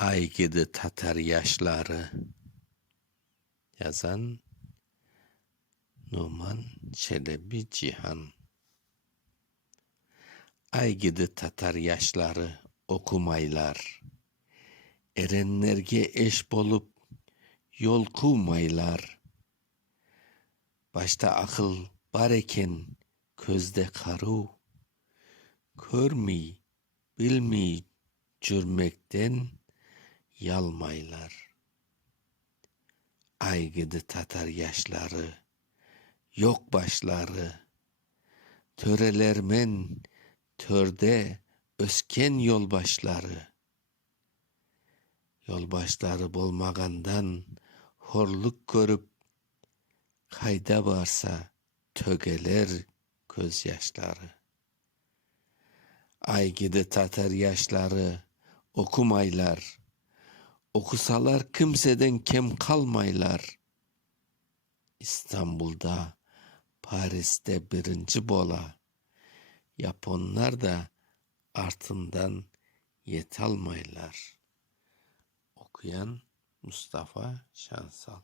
Aygıdı Tatar yaşları. Yazan Numan Çelebi Cihan. Aygıdı Tatar yaşları okumaylar. Erenlerge eş bolup yol kumaylar. Başta akıl var eken közde karu. Körmey, bilmey cürmekten yalmaylar. Aygıdı Tatar yaşları, yok başları. Törelermen törde ösken yolbaşları. Yolbaşları bolmagandan horluk görüp, kayda varsa tögeler gözyaşları. Aygıdı Tatar yaşları okumaylar. Okusalar kimseden kem kalmaylar. İstanbul'da, Paris'te birinci bola. Yaponlar da artından yet almaylar. Okuyan Mustafa Şansal.